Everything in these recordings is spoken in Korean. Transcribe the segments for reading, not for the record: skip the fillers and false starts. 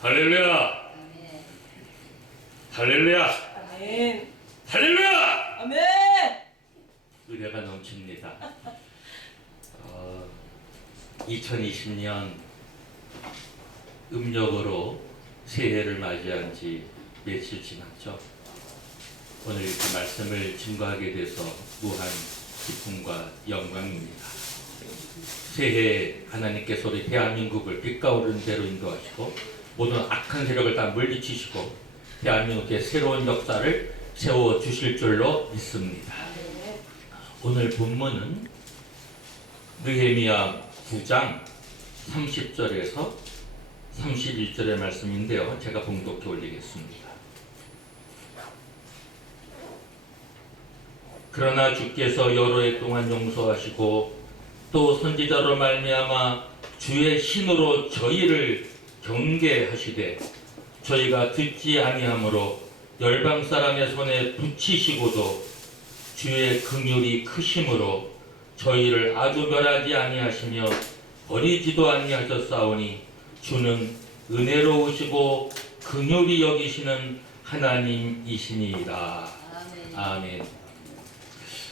할렐루야! 할렐루야! 아멘. 할렐루야! 아멘. 은혜가 넘칩니다. 2020년 음력으로 새해를 맞이한 지 며칠 지났죠. 오늘 이렇게 말씀을 증거하게 돼서 무한 기쁨과 영광입니다. 새해 하나님께서 우리 대한민국을 빛과 오르는 대로 인도하시고 모든 악한 세력을 다 물리치시고 대한민국의 새로운 역사를 세워주실 줄로 믿습니다. 오늘 본문은 느헤미야 9장 30절에서 31절의 말씀인데요. 제가 봉독해 올리겠습니다. 그러나 주께서 여러 해 동안 용서하시고 또 선지자로 말미암아 주의 신으로 저희를 경계하시되 저희가 듣지 아니하므로 열방 사람의 손에 붙이시고도 주의 긍휼이 크심으로 저희를 아주 멸하지 아니하시며 버리지도 아니하셨사오니 주는 은혜로우시고 긍휼히 여기시는 하나님이시니이다. 아멘.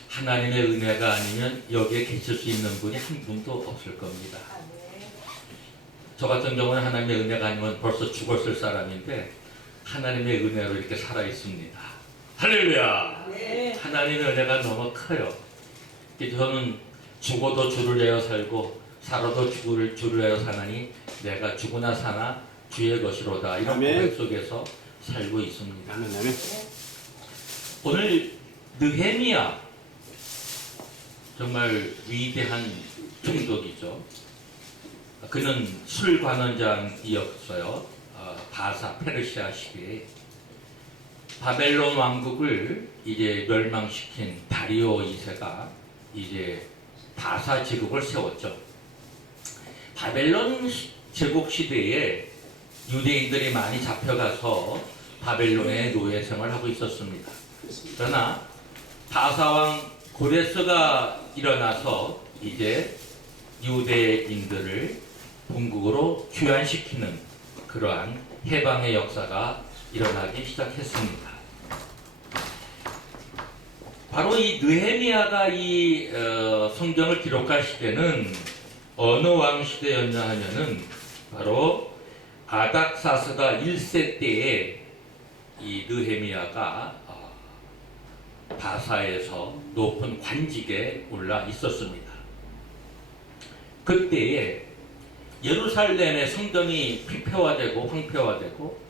하나님의 은혜가 아니면 여기에 계실 수 있는 분이 한 분도 없을 겁니다. 저 같은 경우는 하나님의 은혜가 아니면 벌써 죽었을 사람인데 하나님의 은혜로 이렇게 살아 있습니다. 할렐루야! 네. 하나님의 은혜가 너무 커요. 저는 죽어도 주를 위하여 살고 살아도 주를 위하여 사나니 내가 죽으나 사나 주의 것이로다. 이런 고백 속에서 살고 있습니다. 오늘 느헤미야 정말 위대한 총독이죠. 그는 술관원장이었어요. 바사 페르시아 시대에 바벨론 왕국을 이제 멸망시킨 다리오 2세가 이제 바사 제국을 세웠죠. 바벨론 제국 시대에 유대인들이 많이 잡혀가서 바벨론의 노예 생활을 하고 있었습니다. 그러나 바사 왕 고레스가 일어나서 이제 유대인들을 본국으로 귀환시키는 그러한 해방의 역사가 일어나기 시작했습니다. 바로 이 느헤미야가 이 성경을 기록할 시대는 어느 왕 시대였냐 하면은 바로 아닥사스다 1세 때에 이 느헤미야가 바사에서 높은 관직에 올라 있었습니다. 그때에 예루살렘의 성전이 피폐화되고 황폐화되고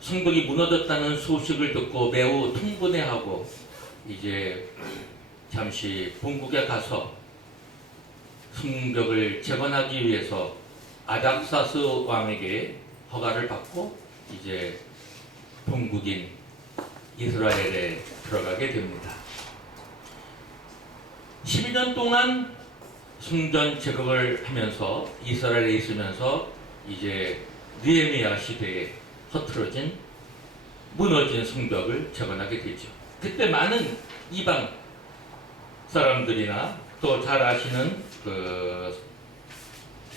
성벽이 무너졌다는 소식을 듣고 매우 통분해하고 이제 잠시 본국에 가서 성벽을 재건하기 위해서 아닥사스 왕에게 허가를 받고 이제 본국인 이스라엘에 들어가게 됩니다. 12년 동안 성전 제국을 하면서 이스라엘에 있으면서 이제 느헤미야 시대에 흐트러진 무너진 성벽을 재건하게 되죠. 그때 많은 이방 사람들이나 또 잘 아시는 그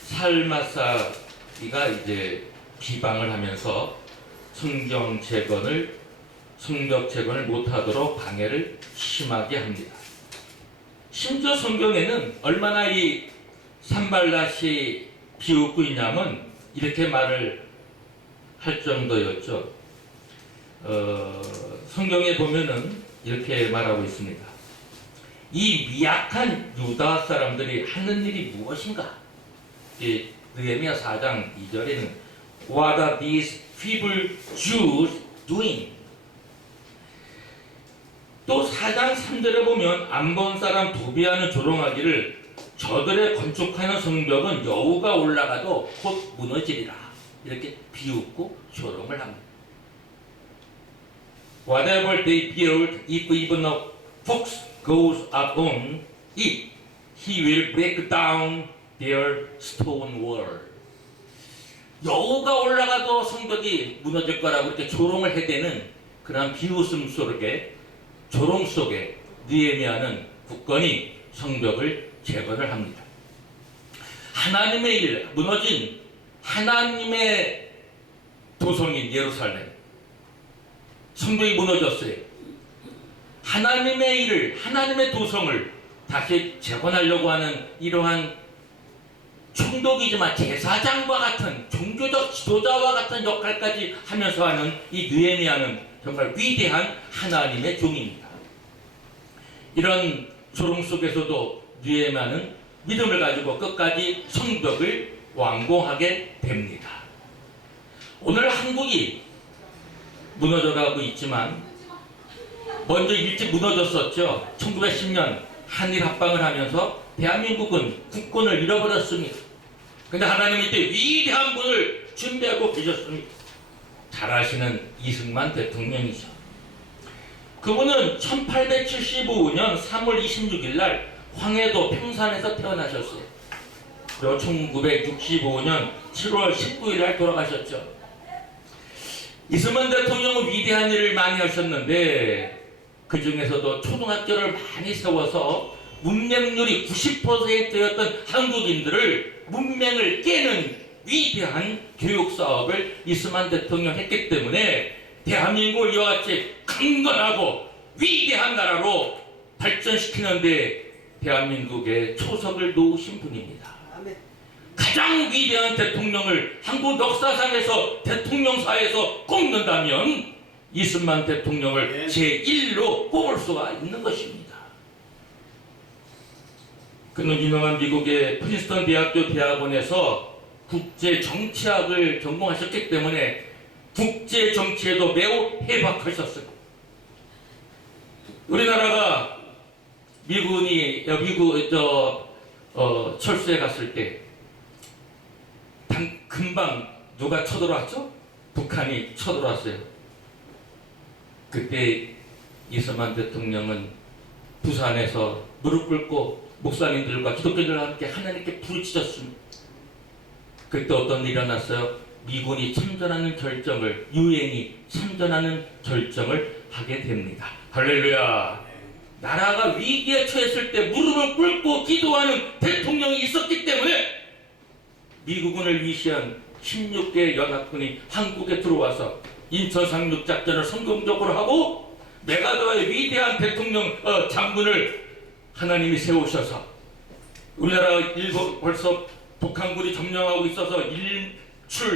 살마사기가 이제 비방을 하면서 성벽 재건을 못하도록 방해를 심하게 합니다. 심지어 성경에는 얼마나 이 산발랏이 비웃고 있냐면 이렇게 말을 할 정도였죠. 성경에 보면은 이렇게 말하고 있습니다. 이 미약한 유다 사람들이 하는 일이 무엇인가? 느헤미야 4장 2절에는 What are these feeble Jews doing? 또 4장 3절에 보면 암본 사람 도비아는 조롱하기를 저들의 건축하는 성벽은 여우가 올라가도 곧 무너지리라. 이렇게 비웃고 조롱을 합니다. Whatever they build, if even a fox goes up on it, he will break down their stone wall. 여우가 올라가도 성벽이 무너질 거라고 이렇게 조롱을 해대는 그런 비웃음 속에 조롱 속에 느헤미야는 굳건히 성벽을 재건을 합니다. 하나님의 일, 무너진 하나님의 도성인 예루살렘, 성벽이 무너졌어요. 하나님의 일을, 하나님의 도성을 다시 재건하려고 하는 이러한 총독이지만 제사장과 같은 종교적 지도자와 같은 역할까지 하면서 하는 이 느헤미야는 정말 위대한 하나님의 종입니다. 이런 조롱 속에서도 느헤미야는 믿음을 가지고 끝까지 성벽을 완공하게 됩니다. 오늘 한국이 무너져가고 있지만 먼저 일찍 무너졌었죠. 1910년 한일 합방을 하면서 대한민국은 국권을 잃어버렸습니다. 근데 하나님이 이때 위대한 분을 준비하고 계셨습니다. 잘 아시는 이승만 대통령이죠. 그분은 1875년 3월 26일 날 황해도 평산에서 태어나셨어요. 그리고 1965년 7월 19일 날 돌아가셨죠. 이승만 대통령은 위대한 일을 많이 하셨는데 그 중에서도 초등학교를 많이 세워서 문맹률이 90%였던 한국인들을 문맹을 깨는 위대한 교육사업을 이승만 대통령이 했기 때문에 대한민국을 이와 같이 강건하고 위대한 나라로 발전시키는데 대한민국의 초석을 놓으신 분입니다. 가장 위대한 대통령을 한국 역사상에서 대통령사에서 꼽는다면 이승만 대통령을 제1로 꼽을 수가 있는 것입니다. 그는 유명한 미국의 프린스턴 대학교 대학원에서 국제 정치학을 전공하셨기 때문에 국제 정치에도 매우 해박하셨어요. 우리나라가 미군이 철수해 갔을 때 금방 누가 쳐들어왔죠? 북한이 쳐들어왔어요. 그때 이승만 대통령은 부산에서 무릎 꿇고 목사님들과 기독교인들과 함께 하나님께 부르짖었습니다. 그때 어떤 일이 일어났어요? 미군이 참전하는 결정을, 유엔이 참전하는 결정을 하게 됩니다. 할렐루야. 나라가 위기에 처했을 때 무릎을 꿇고 기도하는 대통령이 있었기 때문에 미국군을 위시한 16개 연합군이 한국에 들어와서 인천 상륙작전을 성공적으로 하고 메가더의 위대한 대통령 장군을 하나님이 세우셔서 우리나라 일본 벌써 북한군이 점령하고 있어서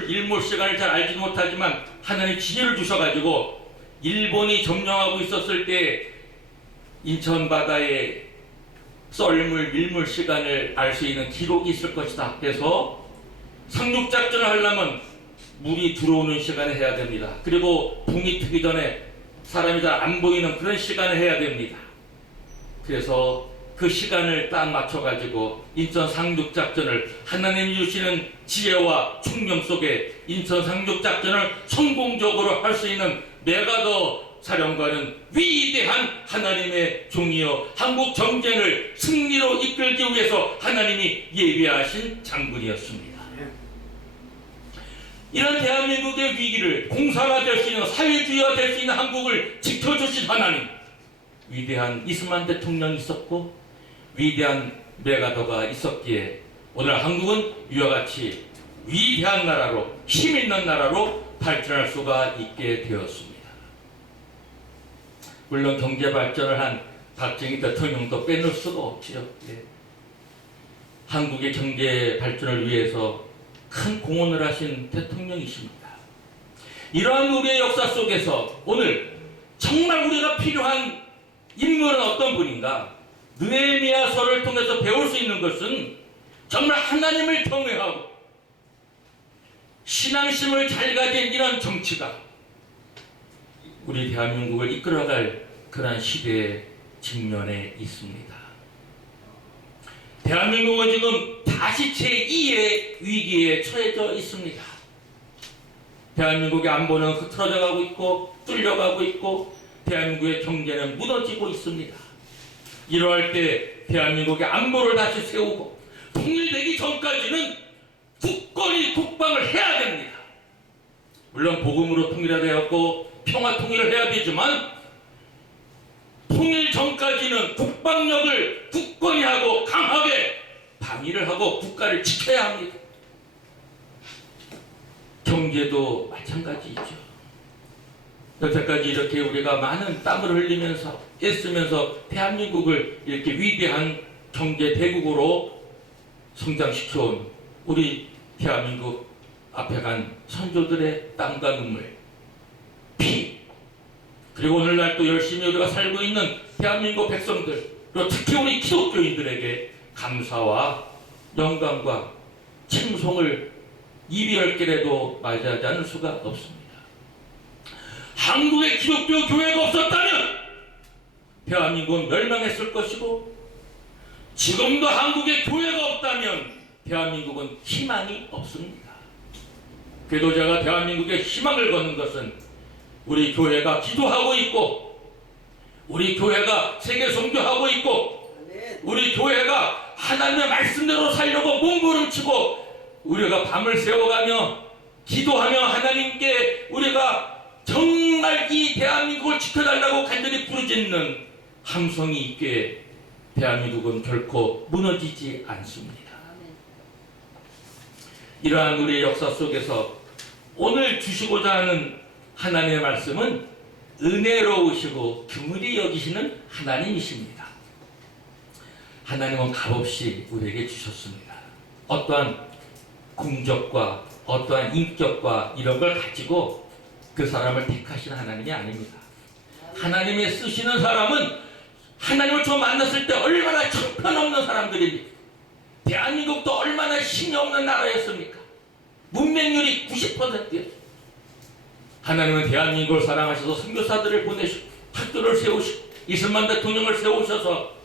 일몰 시간을 잘 알지 못하지만 하나님 지혜를 주셔가지고 일본이 점령하고 있었을 때 인천 바다에 썰물 밀물 시간을 알 수 있는 기록이 있을 것이다. 그래서 상륙작전을 하려면 물이 들어오는 시간에 해야 됩니다. 그리고 동이 트기 전에 사람이 잘 안 보이는 그런 시간에 해야 됩니다. 그래서 그 시간을 딱 맞춰가지고 인천 상륙작전을 하나님이 주시는 지혜와 총명 속에 인천 상륙작전을 성공적으로 할 수 있는 메가더 사령관은 위대한 하나님의 종이요 한국 정쟁을 승리로 이끌기 위해서 하나님이 예비하신 장군이었습니다. 이런 대한민국의 위기를 공사가 될 수 있는 사회주의가 될 수 있는 한국을 지켜주신 하나님, 위대한 이승만 대통령이 있었고 위대한 메가더가 있었기에 오늘 한국은 이와 같이 위대한 나라로 힘 있는 나라로 발전할 수가 있게 되었습니다. 물론 경제 발전을 한 박정희 대통령도 빼놓을 수가 없지요. 예. 한국의 경제 발전을 위해서 큰 공헌을 하신 대통령이십니다. 이러한 우리의 역사 속에서 오늘 정말 우리가 필요한 인물은 어떤 분인가? 느헤미야서를 통해서 배울 수 있는 것은 정말 하나님을 경외하고 신앙심을 잘 가진 이런 정치가 우리 대한민국을 이끌어갈 그러한 시대의 직면에 있습니다. 대한민국은 지금 다시 제2의 위기에 처해져 있습니다. 대한민국의 안보는 흐트러져 가고 있고 뚫려가고 있고 대한민국의 경제는 무너지고 있습니다. 이러할 때 대한민국의 안보를 다시 세우고 통일되기 전까지는 굳건히 국방을 해야 됩니다. 물론 복음으로 통일되었고 평화 통일을 해야 되지만 통일 전까지는 국방력을 굳건히 하고 강하게 방위를 하고 국가를 지켜야 합니다. 경제도 마찬가지죠. 여태까지 이렇게 우리가 많은 땀을 흘리면서 애쓰면서 대한민국을 이렇게 위대한 경제 대국으로 성장시켜온 우리 대한민국 앞에 간 선조들의 땀과 눈물, 피, 그리고 오늘날 또 열심히 우리가 살고 있는 대한민국 백성들, 그리고 특히 우리 기독교인들에게 감사와 영광과 칭송을 입이 열 개라도 맞이하지 않을 수가 없습니다. 한국의 기독교 교회가 없었다면 대한민국은 멸망했을 것이고, 지금도 한국의 교회가 없다면 대한민국은 희망이 없습니다. 궤도자가 대한민국에 희망을 거는 것은 우리 교회가 기도하고 있고, 우리 교회가 세계 선교하고 있고, 우리 교회가 하나님의 말씀대로 살려고 몸부림치고 우리가 밤을 새워가며 기도하며 하나님께 우리가 정말 이 대한민국을 지켜달라고 간절히 부르짖는 함성이 있기에 대한민국은 결코 무너지지 않습니다. 이러한 우리의 역사 속에서 오늘 주시고자 하는 하나님의 말씀은 은혜로우시고 긍휼히 여기시는 하나님이십니다. 하나님은 값없이 우리에게 주셨습니다. 어떠한 공적과 어떠한 인격과 이런 걸 가지고 그 사람을 택하시는 하나님이 아닙니다. 하나님이 쓰시는 사람은 하나님을 처음 만났을 때 얼마나 형편없는 사람들입니까? 대한민국도 얼마나 힘이 없는 나라였습니까? 문맹률이 90%였어요. 하나님은 대한민국을 사랑하셔서 선교사들을 보내시고 학교를 세우시고 이승만 대통령을 세우셔서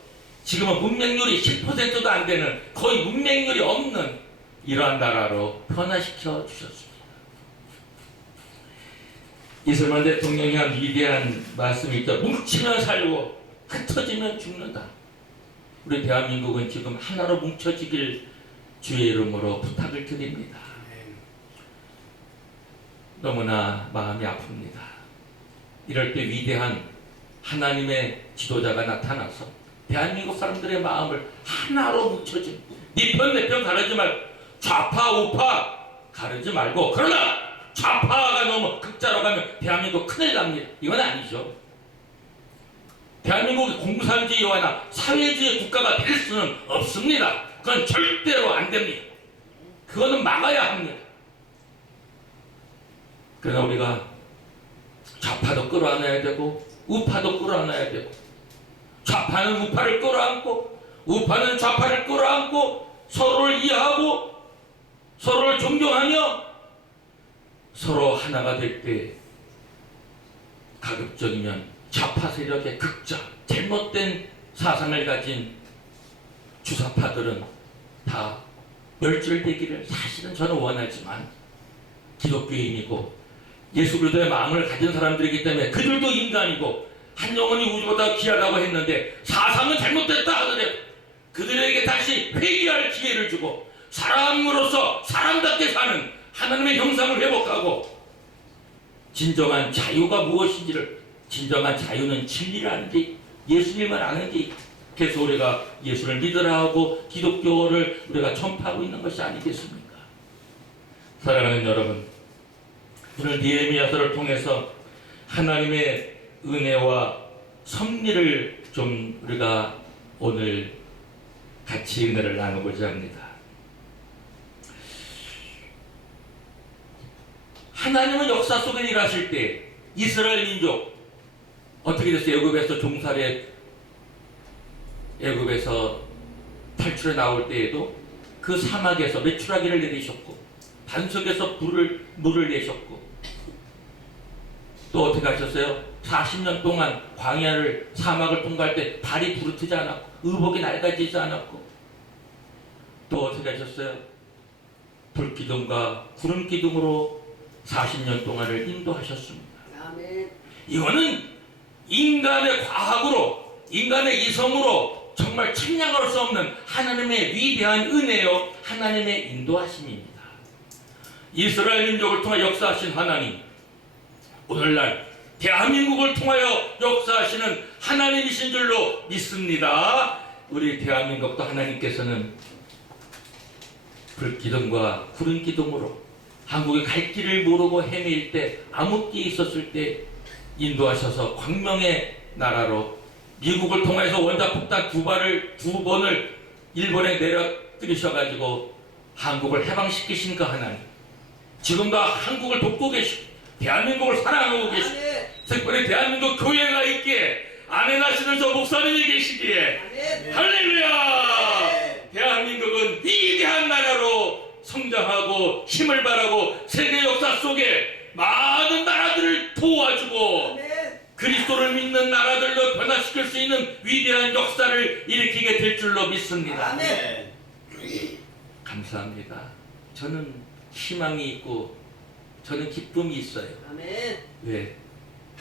지금은 문맹률이 10%도 안 되는, 거의 문맹률이 없는 이러한 나라로 변화시켜 주셨습니다. 이승만 대통령이 한 위대한 말씀이 있죠. 뭉치면 살고 흩어지면 죽는다. 우리 대한민국은 지금 하나로 뭉쳐지길 주의 이름으로 부탁을 드립니다. 너무나 마음이 아픕니다. 이럴 때 위대한 하나님의 지도자가 나타나서 대한민국 사람들의 마음을 하나로 뭉쳐진, 네 편 내 편 가르지 말고, 좌파 우파 가르지 말고, 그러나 좌파가 너무 극자로 가면 대한민국 큰일 납니다. 이건 아니죠. 대한민국이 공산주의와나 사회주의 국가가 될 수는 없습니다. 그건 절대로 안 됩니다. 그거는 막아야 합니다. 그러나 우리가 좌파도 끌어안아야 되고 우파도 끌어안아야 되고, 좌파는 우파를 끌어안고 우파는 좌파를 끌어안고 서로를 이해하고 서로를 존경하며 서로 하나가 될 때 가급적이면 좌파 세력의 극자, 잘못된 사상을 가진 주사파들은 다 멸절되기를 사실은 저는 원하지만, 기독교인이고 예수 그리스도의 마음을 가진 사람들이기 때문에 그들도 인간이고 한 영혼이 우주보다 귀하다고 했는데 사상은 잘못됐다 하더라도 그들에게 다시 회개할 기회를 주고 사람으로서 사람답게 사는 하나님의 형상을 회복하고, 진정한 자유가 무엇인지를, 진정한 자유는 진리를 아는 게, 예수님을 아는 게, 그래서 우리가 예수를 믿으라 하고 기독교를 우리가 전파하고 있는 것이 아니겠습니까? 사랑하는 여러분, 오늘 느헤미야서를 통해서 하나님의 은혜와 섭리를 좀 우리가 오늘 같이 은혜를 나누고자 합니다. 하나님은 역사 속에 일하실 때 이스라엘 민족 어떻게 됐어요? 애굽에서 종살이, 애굽에서 탈출해 나올 때에도 그 사막에서 메추라기를 내리셨고 반석에서 물을 내셨고, 또 어떻게 하셨어요? 40년 동안 광야를, 사막을 통과할 때 발이 부르트지 않았고 의복이 낡아지지 않았고, 또 어떻게 하셨어요? 불기둥과 구름기둥으로 40년 동안을 인도하셨습니다. 아멘. 이거는 인간의 과학으로, 인간의 이성으로 정말 측량할 수 없는 하나님의 위대한 은혜요, 하나님의 인도하심입니다. 이스라엘 민족을 통해 역사하신 하나님, 오늘날 대한민국을 통하여 역사하시는 하나님이신 줄로 믿습니다. 우리 대한민국도 하나님께서는 불기둥과 구름기둥으로 한국에 갈 길을 모르고 헤맬 때, 암흑기에 있었을 때 인도하셔서 광명의 나라로 미국을 통해서 원자폭탄 두 번을 일본에 내려뜨리셔가지고 한국을 해방시키신 그 하나님, 지금도 한국을 돕고 계시고 대한민국을 사랑하고 계시고 특별히 대한민국 교회가 있기에 아내 나시는 저 목사님이 계시기에 할렐루야! 대한민국은 위대한 나라로 성장하고 힘을 발하고 세계 역사 속에 많은 나라들을 도와주고 그리스도를 믿는 나라들도 변화시킬 수 있는 위대한 역사를 일으키게 될 줄로 믿습니다. 감사합니다. 저는 희망이 있고 저는 기쁨이 있어요. 왜?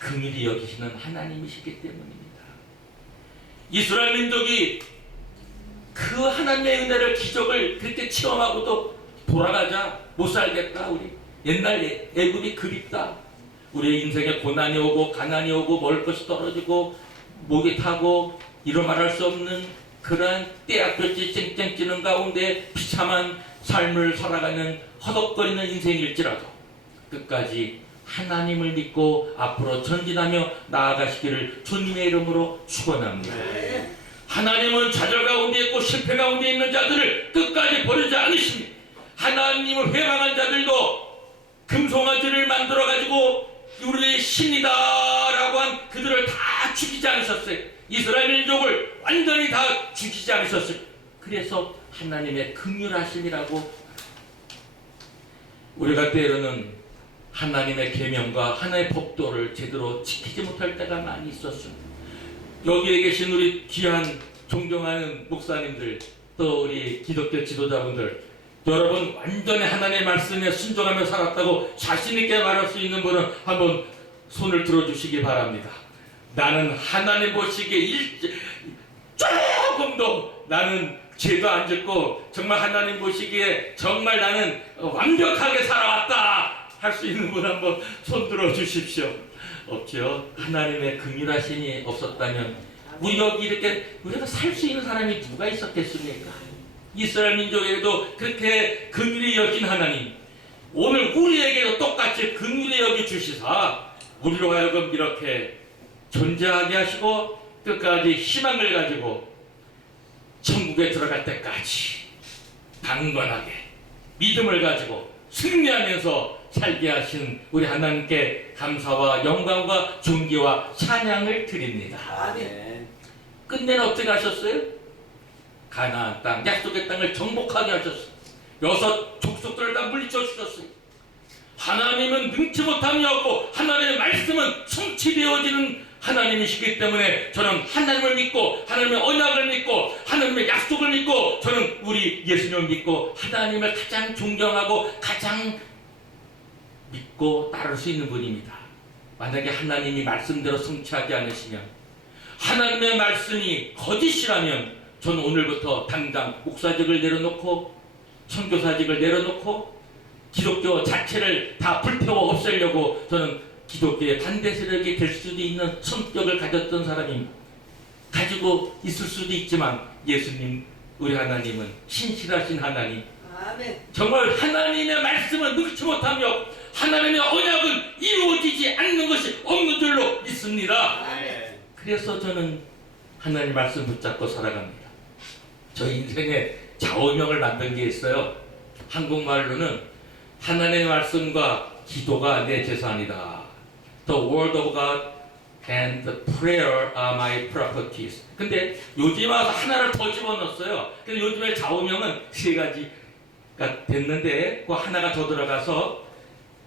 긍휼히 여기시는 하나님이시기 때문입니다. 이스라엘 민족이 그 하나님의 은혜를, 기적을 그렇게 체험하고도 돌아가자 못 살겠다. 우리 옛날 애굽이 그립다. 우리의 인생에 고난이 오고 가난이 오고 먹을 것이 떨어지고 목이 타고 이루 말할 수 없는 그러한 떼약볕이 쨍쨍 찌는 가운데 비참한 삶을 살아가는 허덕거리는 인생일지라도 끝까지 하나님을 믿고 앞으로 전진하며 나아가시기를 주님의 이름으로 축원합니다. 하나님은 좌절 가운데 있고 실패 가운데 있는 자들을 끝까지 버리지 않으십니다. 하나님을 회방한 자들도 금송아지를 만들어 가지고 우리의 신이다라고 한 그들을 다 죽이지 않으셨어요. 이스라엘 민족을 완전히 다 죽이지 않으셨어요. 그래서 하나님의 긍휼하심이라고, 우리가 때로는 하나님의 계명과 하나님의 법도를 제대로 지키지 못할 때가 많이 있었습니다. 여기에 계신 우리 귀한 존경하는 목사님들, 또 우리 기독교 지도자분들, 여러분 완전히 하나님의 말씀에 순종하며 살았다고 자신있게 말할 수 있는 분은 한번 손을 들어주시기 바랍니다. 나는 하나님 보시기에 조금도 나는 죄도 안 짓고 정말 하나님 보시기에 정말 나는 완벽하게 살아왔다 할 수 있는 분 한번 손 들어주십시오. 없죠? 하나님의 긍휼하심이 없었다면 우리 여기 이렇게 우리가 살 수 있는 사람이 누가 있었겠습니까? 이스라엘 민족에게도 그렇게 긍휼히 여긴 하나님, 오늘 우리에게도 똑같이 긍휼히 여기 주시사 우리로 하여금 이렇게 존재하게 하시고 끝까지 희망을 가지고 천국에 들어갈 때까지 강건하게 믿음을 가지고 승리하면서 살게 하신 우리 하나님께 감사와 영광과 존귀와 찬양을 드립니다. 아멘. 끝내는 어떻게 하셨어요? 가나안 땅, 약속의 땅을 정복하게 하셨어요. 6 족속들을 다 물리쳐 주셨어요. 하나님은 능치 못함이 없고 하나님의 말씀은 성취되어지는 하나님이시기 때문에 저는 하나님을 믿고 하나님의 언약을 믿고 하나님의 약속을 믿고 저는 우리 예수님을 믿고 하나님을 가장 존경하고 가장 믿고 따를 수 있는 분입니다. 만약에 하나님이 말씀대로 성취하지 않으시면, 하나님의 말씀이 거짓이라면 저는 오늘부터 당장 목사직을 내려놓고 선교사직을 내려놓고 기독교 자체를 다 불태워 없애려고 저는 기독교의 반대 세력이 될 수도 있는 성격을 가졌던 사람입니다. 가지고 있을 수도 있지만 예수님, 우리 하나님은 신실하신 하나님, 정말 하나님의 말씀은 능치 못하며 하나님의 언약은 이루어지지 않는 것이 없는 줄로 믿습니다. 그래서 저는 하나님 말씀 붙잡고 살아갑니다. 저 인생에 좌우명을 만든 게 있어요. 한국말로는 하나님의 말씀과 기도가 내 재산이다. The word of God and the prayer are my properties. 근데 요즘 와서 하나를 더 집어넣었어요. 근데 요즘에 좌우명은 3가지가 됐는데 그 하나가 더 들어가서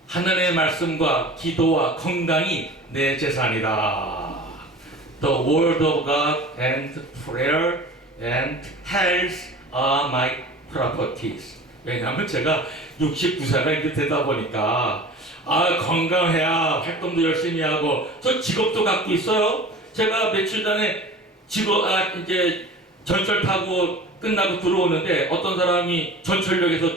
하나님의 말씀과 기도와 건강이 내 재산이다. The word of God and prayer and health are my properties. 왜냐하면 제가 69세가 이제 되다 보니까 건강해야 활동도 열심히 하고 저 직업도 갖고 있어요. 제가 며칠 전에 이제 전철 타고 끝나고 들어오는데 어떤 사람이 전철역에서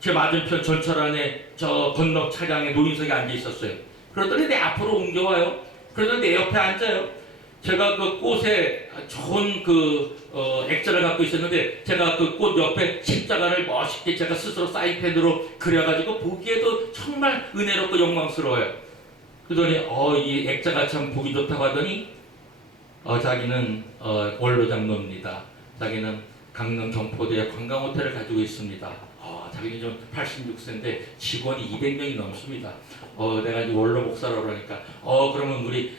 제 맞은편 전철 안에 저 건너 차량에 노인석에 앉아 있었어요. 그러더니 내 앞으로 옮겨와요. 그러더니 내 옆에 앉아요. 제가 그 꽃에 좋은 액자를 갖고 있었는데 제가 그 꽃 옆에 십자가를 멋있게 제가 스스로 사인펜으로 그려가지고 보기에도 정말 은혜롭고 영광스러워요. 그러더니 이 액자가 참 보기 좋다고 하더니 자기는 원로장로입니다. 자기는 강릉 경포대에 관광호텔을 가지고 있습니다. 자기는 좀 86세인데 직원이 200명이 넘습니다. 내가 이제 원로 목사라고 그러니까 그러면 우리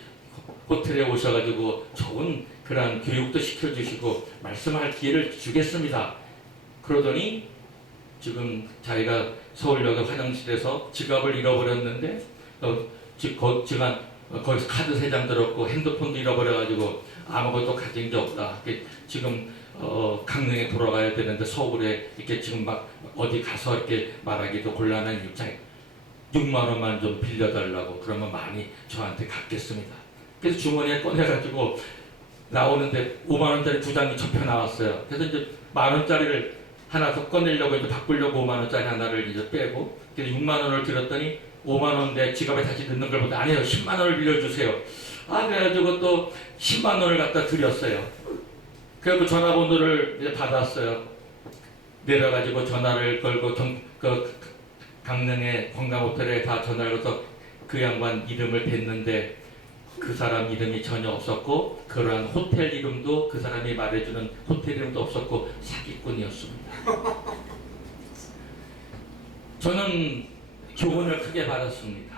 호텔에 오셔가지고 좋은 그런 교육도 시켜주시고 말씀할 기회를 주겠습니다. 그러더니 지금 자기가 서울역의 화장실에서 지갑을 잃어버렸는데 거기서 카드 3장 들었고 핸드폰도 잃어버려가지고 아무것도 가진 게 없다. 지금 강릉에 돌아가야 되는데 서울에 이렇게 지금 막 어디 가서 이렇게 말하기도 곤란한 입장에 6만 원만 좀 빌려달라고 그러면 많이 저한테 갚겠습니다. 그래서 주머니에 꺼내가지고 나오는데 5만 원짜리 2장이 접혀 나왔어요. 그래서 이제 만 원짜리를 하나 더 꺼내려고 이제 바꾸려고 5만 원짜리 하나를 이제 빼고 그래서 6만 원을 들었더니 5만 원 내 지갑에 다시 넣는 걸 보다 아니에요. 10만 원을 빌려주세요. 그래가지고 또 10만 원을 갖다 드렸어요. 그래서 전화번호를 이제 받았어요. 내려가지고 전화를 걸고 강릉의 관광호텔에 다 전화를 걸어서 그 양반 이름을 댔는데 그 사람 이름이 전혀 없었고 그러한 호텔 이름도 그 사람이 말해주는 호텔 이름도 없었고 사기꾼이었습니다. 저는 교훈을 크게 받았습니다.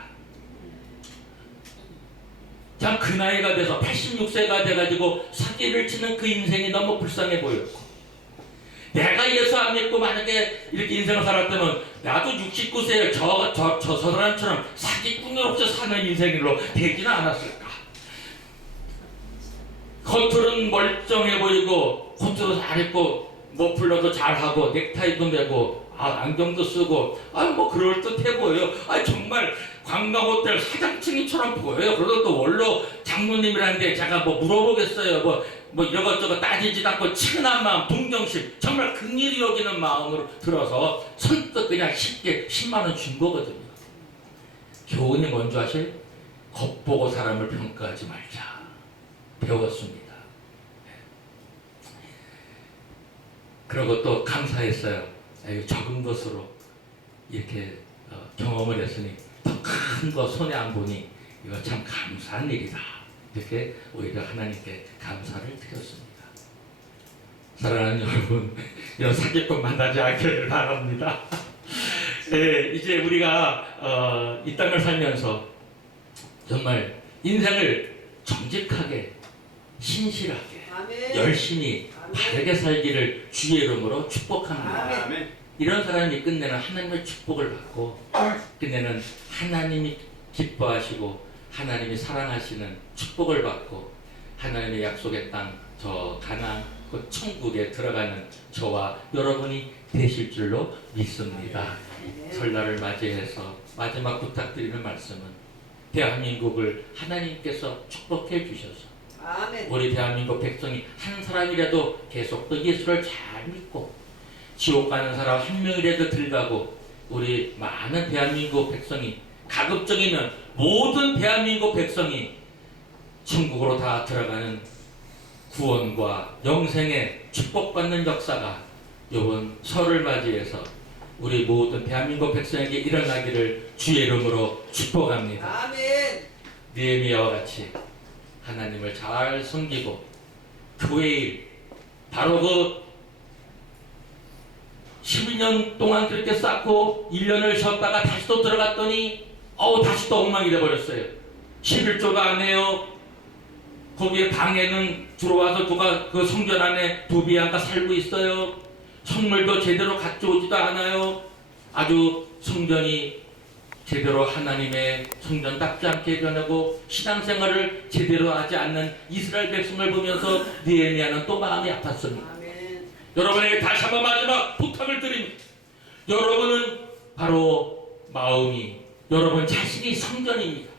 참 그 나이가 돼서 86세가 돼가지고 사기를 치는 그 인생이 너무 불쌍해 보였고 내가 예수 안 믿고 만약에 이렇게 인생을 살았다면 나도 69세에 저 사람처럼 사기꾼으로서 사는 인생으로 되지는 않았을까. 겉으로는 멀쩡해 보이고 코트도 잘입고 머플러도 잘하고 넥타이도 매고 안경도 쓰고 뭐 그럴듯해 보여요. 정말 관광호텔 사장층이처럼 보여요. 그러다 또 원로 장로님이라는데 제가 뭐 물어보겠어요. 뭐 이것저것 따지지도 않고 친한 마음, 동정심, 정말 긍휼히 여기는 마음으로 들어서 선뜻 그냥 쉽게 10만 원 준 거거든요. 교훈이 뭔지 아세요? 겉보고 사람을 평가하지 말자. 배웠습니다. 그리고 또 감사했어요. 적은 것으로 이렇게 경험을 했으니 더 큰 거 손에 안 보니 이거 참 감사한 일이다. 이렇게 오히려 하나님께 감사를 드렸습니다. 사랑하는 여러분, 이런 사기꾼 만나지 않기를 바랍니다. 이제 우리가 이 땅을 살면서 정말 인생을 정직하게 신실하게 아멘. 열심히 아멘. 바르게 살기를 주의 이름으로 축복합니다. 아멘. 이런 사람이 끝내는 하나님의 축복을 받고 끝내는 하나님이 기뻐하시고 하나님이 사랑하시는 축복을 받고 하나님의 약속의 땅 저 가나안 그 천국에 들어가는 저와 여러분이 되실 줄로 믿습니다. 설날을 맞이해서 마지막 부탁드리는 말씀은 대한민국을 하나님께서 축복해 주셔서 아멘. 우리 대한민국 백성이 한 사람이라도 계속 또 예수를 잘 믿고 지옥 가는 사람 한 명이라도 들가고 우리 많은 대한민국 백성이 가급적이면 모든 대한민국 백성이 천국으로 다 들어가는 구원과 영생의 축복받는 역사가 이번 설을 맞이해서 우리 모든 대한민국 백성에게 일어나기를 주의 이름으로 축복합니다. 아멘. 느헤미야와 같이 하나님을 잘 섬기고 교회일 바로 그 12년 동안 그렇게 쌓고 1년을 쉬었다가 다시 또 들어갔더니 다시 또 엉망이 돼버렸어요. 11조가 안 해요. 거기에 방에는 들어와서 누가 그 성전 안에 도비아가 살고 있어요. 선물도 제대로 가져오지도 않아요. 아주 성전이 제대로 하나님의 성전답지 않게 변하고 신앙생활을 제대로 하지 않는 이스라엘 백성을 보면서 느헤미야는 또 마음이 아팠습니다. 아멘. 여러분에게 다시 한번 마지막 부탁을 드립니다. 여러분은 바로 마음이 여러분 자신이 성전입니다.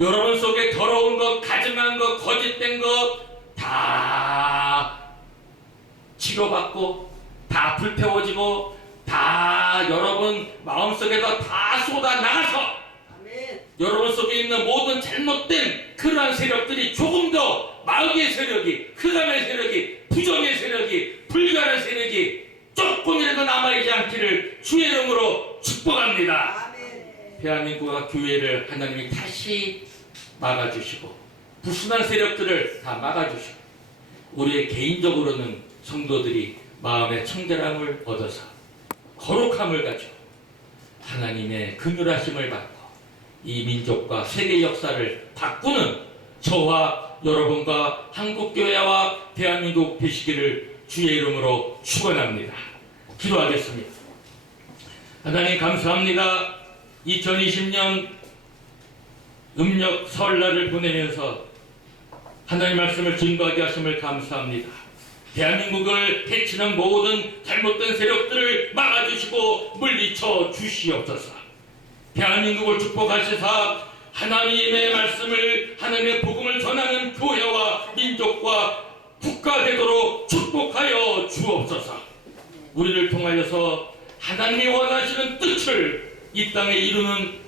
여러분 속에 더러운 것, 가증한 것, 거짓된 것 다 치료받고 다 불태워지고 다 여러분 마음속에서 다 쏟아나가서 아멘. 여러분 속에 있는 모든 잘못된 그러한 세력들이 조금 더 마귀의 세력이, 흑암의 세력이, 부정의 세력이, 불결한 세력이 조금이라도 남아있지 않기를 주의 이름으로 축복합니다. 대한민국과 교회를 하나님이 다시 막아주시고 불순한 세력들을 다 막아주시고 우리의 개인적으로는 성도들이 마음의 청결함을 얻어서 거룩함을 가지고 하나님의 긍휼하심을 받고 이 민족과 세계 역사를 바꾸는 저와 여러분과 한국교회와 대한민국 되시기를 주의 이름으로 축원합니다. 기도하겠습니다. 하나님 감사합니다. 2020년 음력 설날을 보내면서 하나님 말씀을 증거하게 하심을 감사합니다. 대한민국을 해치는 모든 잘못된 세력들을 막아주시고 물리쳐 주시옵소서. 대한민국을 축복하시사 하나님의 말씀을, 하나님의 복음을 전하는 교회와 민족과 국가 되도록 축복하여 주옵소서. 우리를 통하여서 하나님이 원하시는 뜻을 이 땅에 이루는